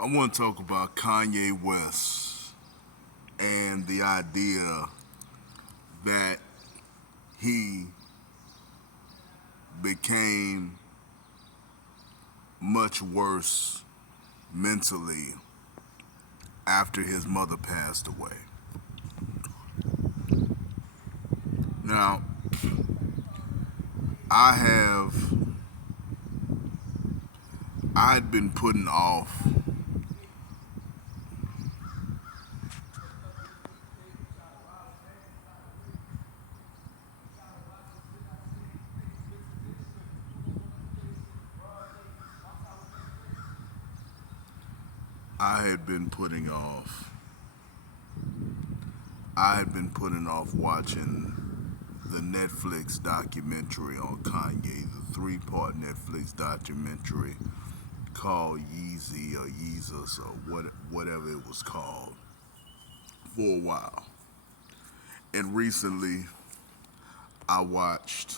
I want to talk about Kanye West and the idea that he became much worse mentally after his mother passed away. Now, I have I'd been putting off I had been putting off I had been putting off watching the Netflix documentary on Kanye, the three-part Netflix documentary called Yeezy or Yeezus or whatever it was called for a while. And recently I watched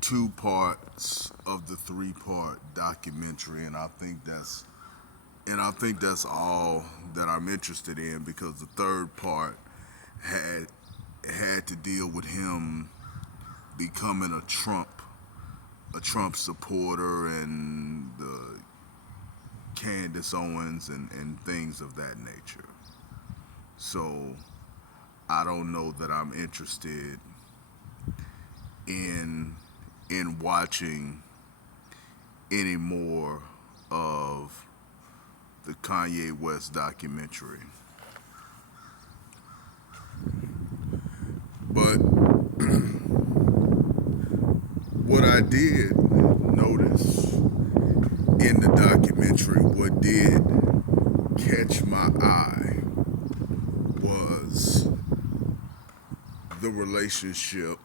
two parts of the three-part documentary, and I think that's all that I'm interested in because the third part had had to deal with him becoming a Trump supporter and the Candace Owens and things of that nature. So I don't know that I'm interested in watching any more of the Kanye West documentary. But what I did notice in the documentary, what did catch my eye was the relationship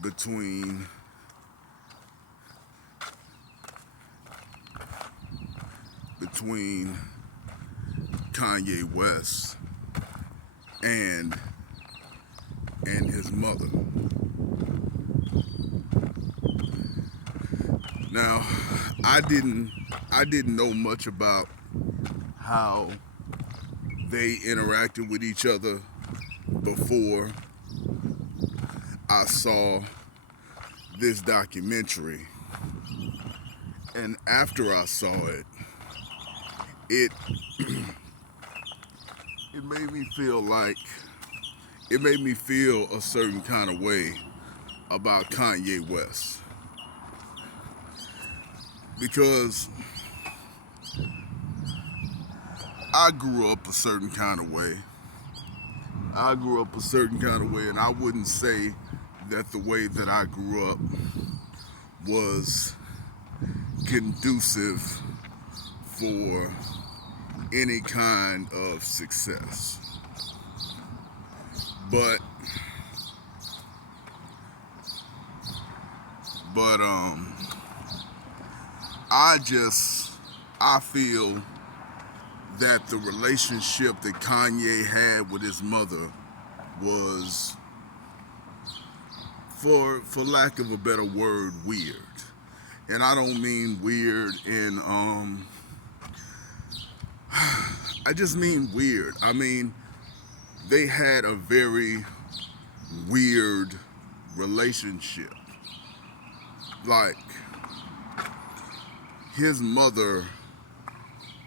between between Kanye West and his mother. Now, I didn't know much about how they interacted with each other before I saw this documentary. And after I saw it, it it made me feel like it made me feel a certain kind of way about Kanye West because I grew up a certain kind of way. I grew up a certain kind of way, and I wouldn't say that the way that I grew up was conducive for any kind of success. But but I feel that the relationship that Kanye had with his mother was, for lack of a better word, weird. And I don't mean weird in I just mean weird. I mean, they had a very weird relationship. Like, his mother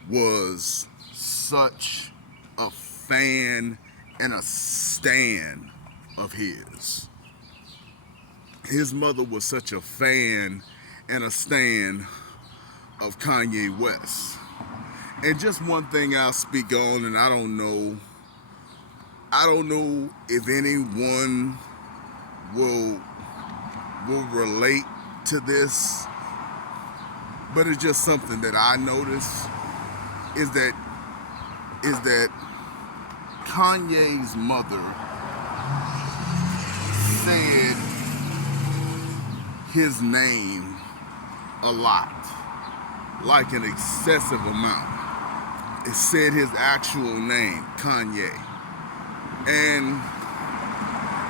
was such a fan and a stan of his. His mother was such a fan and a stan of Kanye West. And just one thing I'll speak on, and I don't know if anyone will relate to this, but it's just something that I noticed is that Kanye's mother said his name a lot, like an excessive amount. It said his actual name, Kanye. And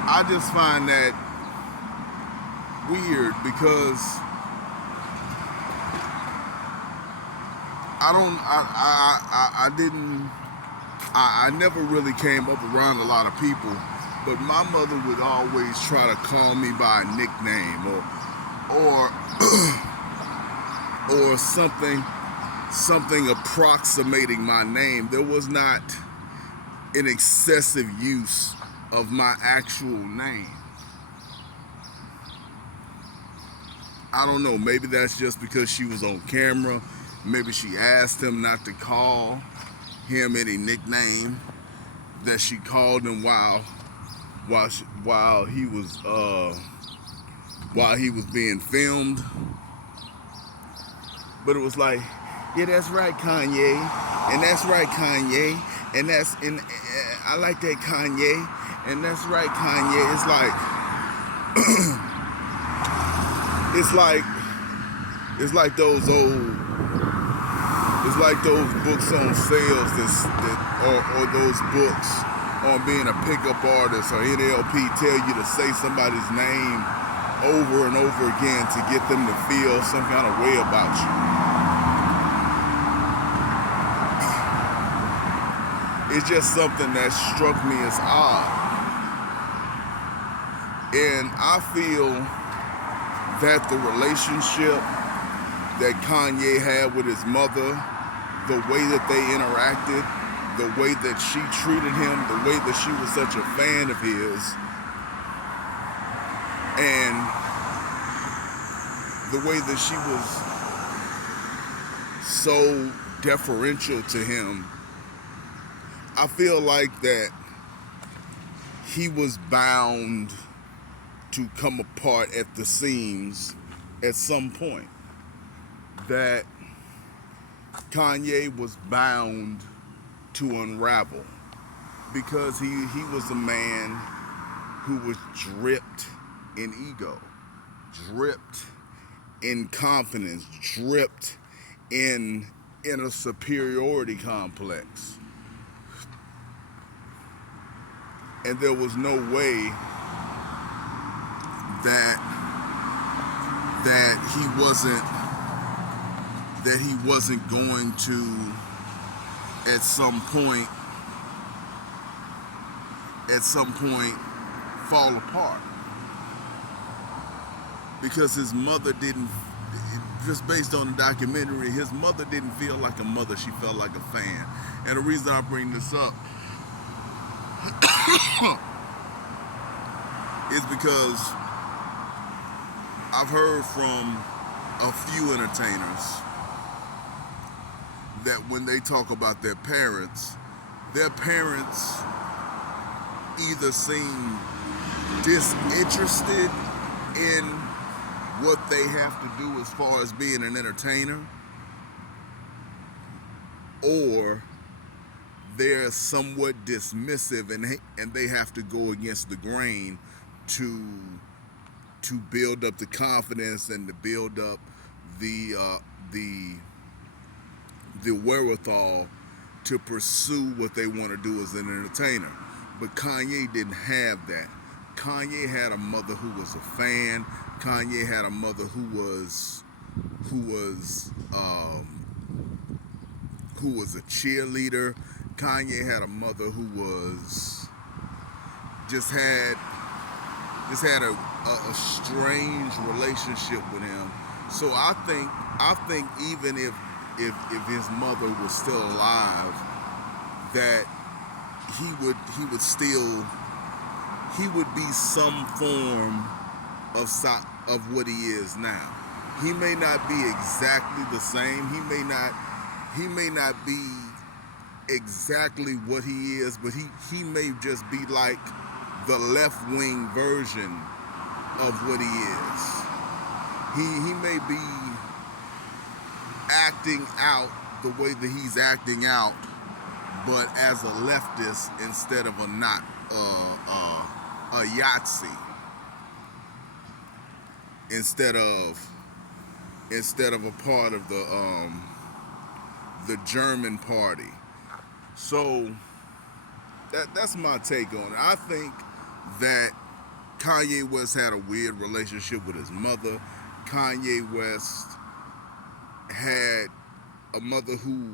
I just find that weird because I don't. I didn't. I never really came up around a lot of people, but my mother would always try to call me by a nickname or or something approximating my name. There was not an excessive use of my actual name. I don't know. Maybe that's just because she was on camera. Maybe she asked him not to call him any nickname that she called him while he was being filmed. But it was like, yeah, that's right, Kanye, and that's right, Kanye, and I like that, Kanye, and that's right, Kanye. It's like it's like those old it's like those books on sales or those books on being a pickup artist or NLP tell you to say somebody's name over and over again to get them to feel some kind of way about you. It's just something that struck me as odd. And I feel that the relationship that Kanye had with his mother, the way that they interacted, the way that she treated him, the way that she was such a fan of his, and the way that she was so deferential to him, I feel like that he was bound to come apart at the seams at some point. That Kanye was bound to unravel because he was a man who was dripped in ego, dripped in confidence, dripped in a superiority complex. And there was no way that he wasn't going to at some point fall apart, because his mother didn't, just based on the documentary, his mother didn't feel like a mother, she felt like a fan. And the reason I bring this up is because I've heard from a few entertainers that when they talk about their parents either seem disinterested in what they have to do as far as being an entertainer, or they're somewhat dismissive and they have to go against the grain to build up the confidence and to build up the wherewithal to pursue what they want to do as an entertainer. But Kanye didn't have that. Kanye had a mother who was a fan. Kanye had a mother who was a cheerleader. Kanye had a mother who was just had a strange relationship with him. So I think even if his mother was still alive, that he would be some form of what he is now. He may not be exactly the same. He may not be exactly what he is, but he may just be like the left-wing version of what he is. He may be acting out the way that he's acting out, but as a leftist instead of a Yahtzee, instead of a part of the German party. So that's my take on it. I think that Kanye West had a weird relationship with his mother. Kanye West had a a mother who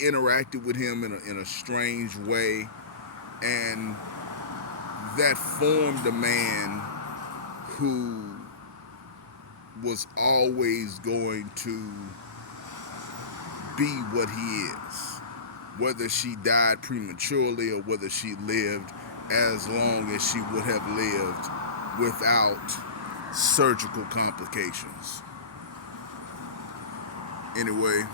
interacted with him in a strange way, and that formed a man who was always going to be what he is, whether she died prematurely or whether she lived as long as she would have lived without surgical complications. Anyway,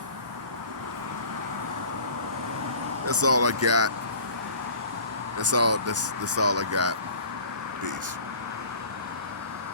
that's all I got. That's all I got. Peace.